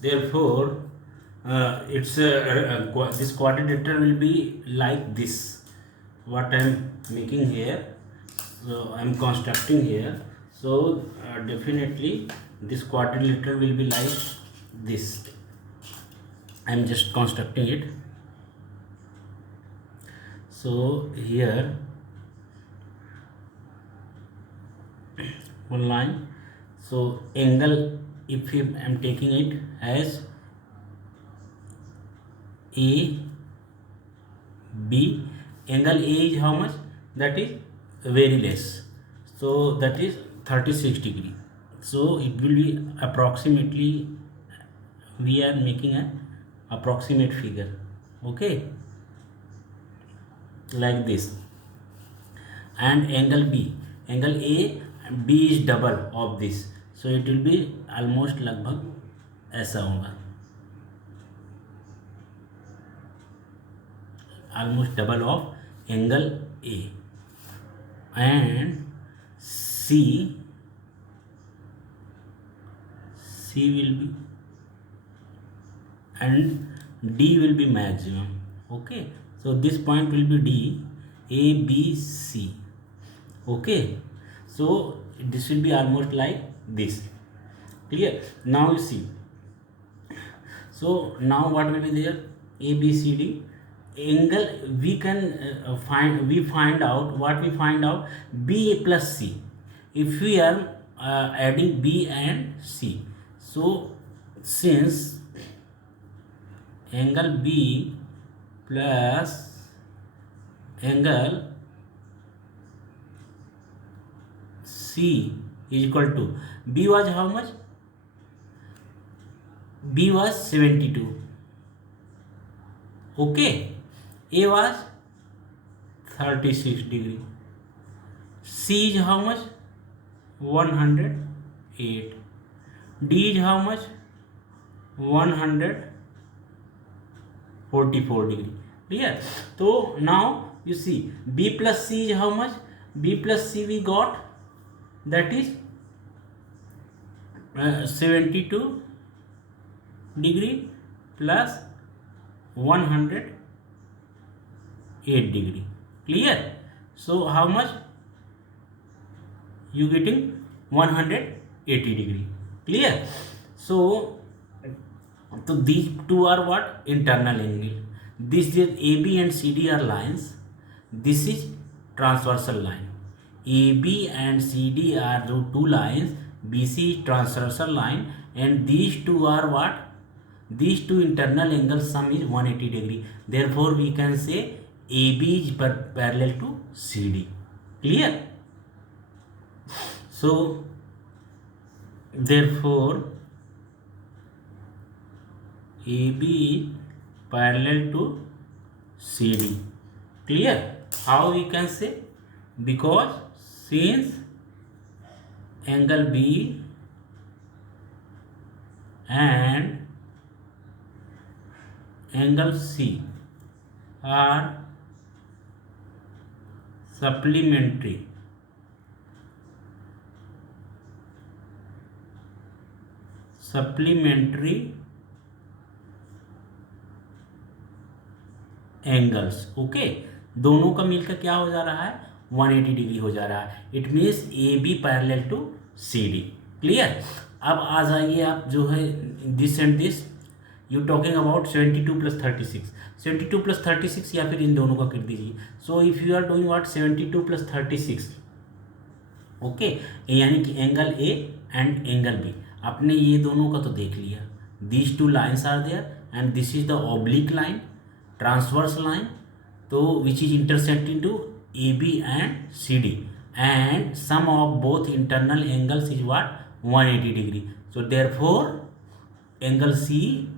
Therefore, this quadrilateral will be like this. What I am making here, so I am constructing here. So definitely this quadrilateral will be like this. I am just constructing it. So here one line. So angle, if I am taking it as A B, angle A is how much? That is very less. So that is 36 degree. So it will be approximately, we are making an approximate figure. Okay, like this. And angle B, angle A, B is double of this. So it will be almost लगभग ऐसा होगा, almost double of angle A. And C will be, and D will be maximum. Okay, so this point will be D, A, B, C. Okay, so this will be almost like this. Clear? Now you see. So now what will be there? A, B, C, D. Angle we can find out what we find out, B plus C. If we are adding B and C, so since angle B plus angle C is equal to, B was how much? B was 72. Okay, A was 36 degree. C is how much? 108. D is how much? 144 degree. Clear? So now you see B plus C is how much? B plus C we got, that is 72 degree plus 108 degree. Clear? So how much you getting? 180 degree. Clear? So these two are what? Internal angle. This is AB and CD are lines. This is transversal line. AB and CD are the two lines. BC is transversal line, and these two are what? These two internal angles sum is 180 degree. Therefore we can say AB is parallel to CD. Clear? So therefore AB parallel to CD. Clear? How we can say? Because since angle B and angle C are supplementary angles. Okay, दोनों का मिलकर क्या हो जा रहा है? 180 degree हो जा रहा है. It means A B parallel to C D. Clear? अब आ जाइए आप जो है this and this, you talking about 72 plus 36. 72 plus 36 या फिर इन दोनों का कर दीजिए. So if you are doing what 72 plus 36, okay, यानी कि angle A and angle B. आपने ये दोनों का तो देख लिया. These two lines are there and this is the oblique line, transverse line, so which is intersecting to AB and CD, and sum of both internal angles is what? 180 degree. So therefore angle CD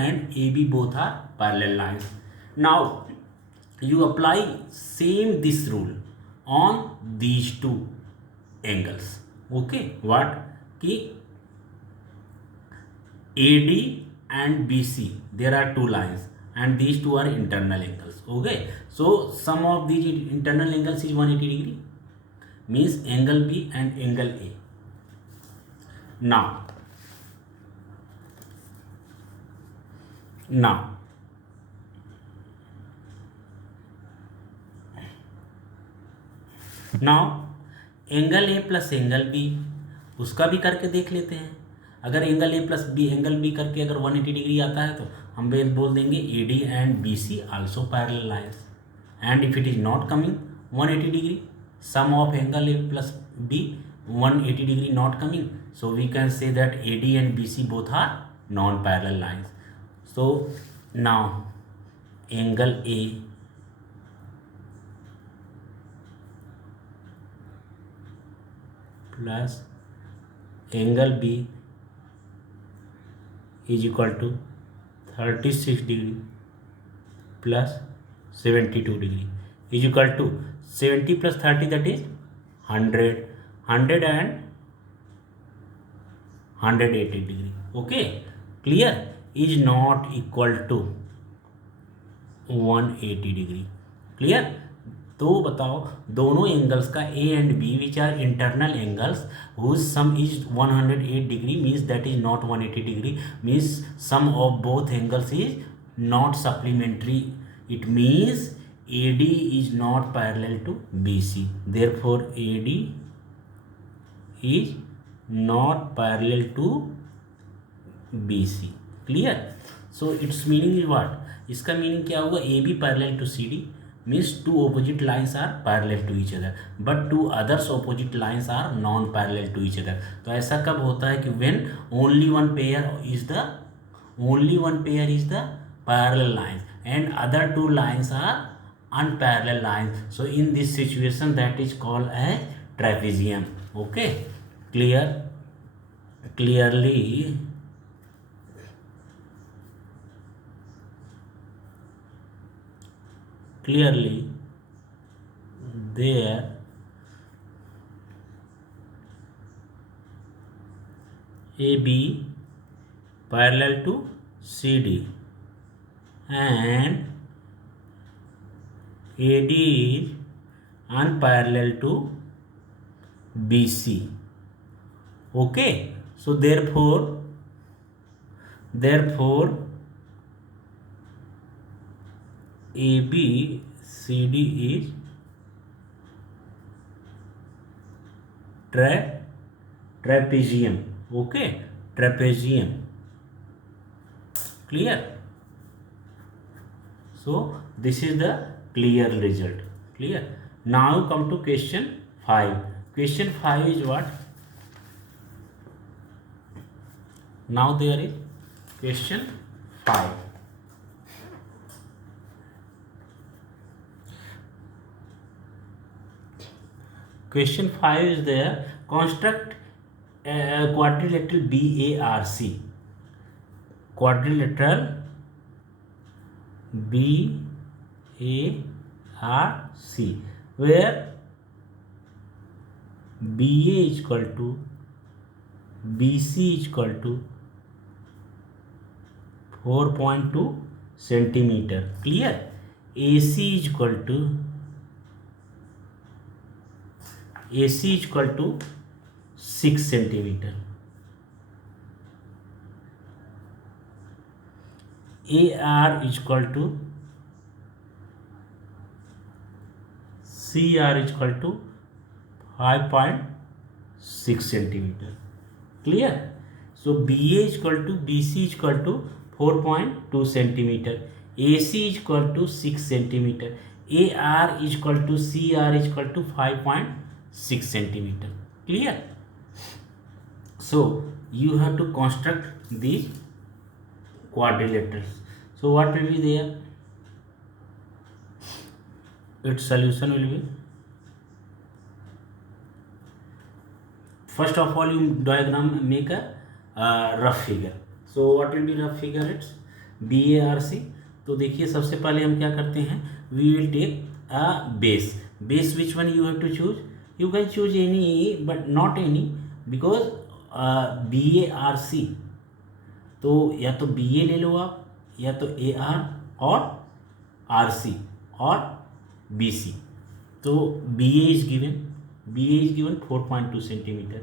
and AB both are parallel lines. Now you apply same this rule on these two angles. Okay, what ki AD and BC, there are two lines and these two are internal angles. Okay, so sum of these internal angles is 180 degree, means angle B and angle A. Now now angle A plus angle B, उसका भी करके देख लेते हैं। अगर angle A plus B angle B करके अगर 180 degree आता है तो हम बोल देंगे A D and B C also parallel lines. And if it is not coming 180 degree, sum of angle A plus B 180 degree not coming, so we can say that AD and BC both are non-parallel lines. So now angle A plus angle B is equal to 36 degree plus 72 degree is equal to 70 plus 30, that is 100 and 180 degree. Okay, clear, is not equal to 180 degree. Clear. तो बताओ दोनों angles का A and B which are internal angles whose sum is 108 degree means that is not 180 degree, means sum of both angles is not supplementary. It means AD is not parallel to BC, therefore AD is not parallel to BC. Clear. So its meaning is what? इसका meaning क्या होगा? AB parallel to CD means two opposite lines are parallel to each other, but two others opposite lines are non-parallel to each other. तो ऐसा कब होता है कि when only one pair is the parallel lines and other two lines are unparallel lines. So in this situation that is called as trapezium. Okay, clearly there AB parallel to CD and AD is unparallel to BC. Okay, so therefore AB CD is trapezium. Okay, trapezium. Clear. So this is the clear result. Clear. Now come to question 5. Question 5 is what? Now there is question 5. Question 5 is there. Construct quadrilateral BARC. Quadrilateral BARC where BA is equal to BC is equal to 4.2 centimeter. Clear. AC is equal to 6 centimeter. AR is equal to CR is equal to 5.6 centimeter. Clear. So BA is equal to BC is equal to 4.2 centimeter. AC is equal to 6 centimeter. AR is equal to CR is equal to 5.6 centimeter. Clear. So you have to construct these quadrilaterals. So what will be there? Its solution will be, first of all you diagram make a rough figure. So what will be rough figure? It's BARC. तो देखिए सबसे पहले हम क्या करते हैं, we will take a base. Base which one you have to choose? You can choose any but not any, because BARC तो या तो BA ले लो आप, या तो AR और RC और BC. तो BA is given 4.2 centimeter.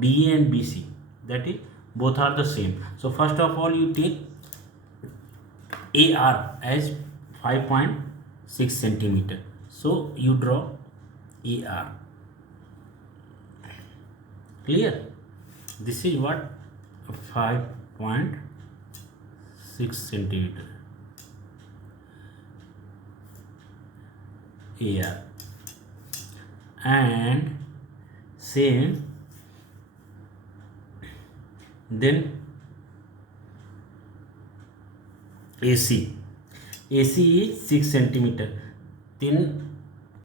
BA and BC, that is both are the same. So first of all you take AR as 5.6 centimeter. So you draw AR. Clear? This is what 5.6 centimeter AR, and same then AC is 6 centimeter. then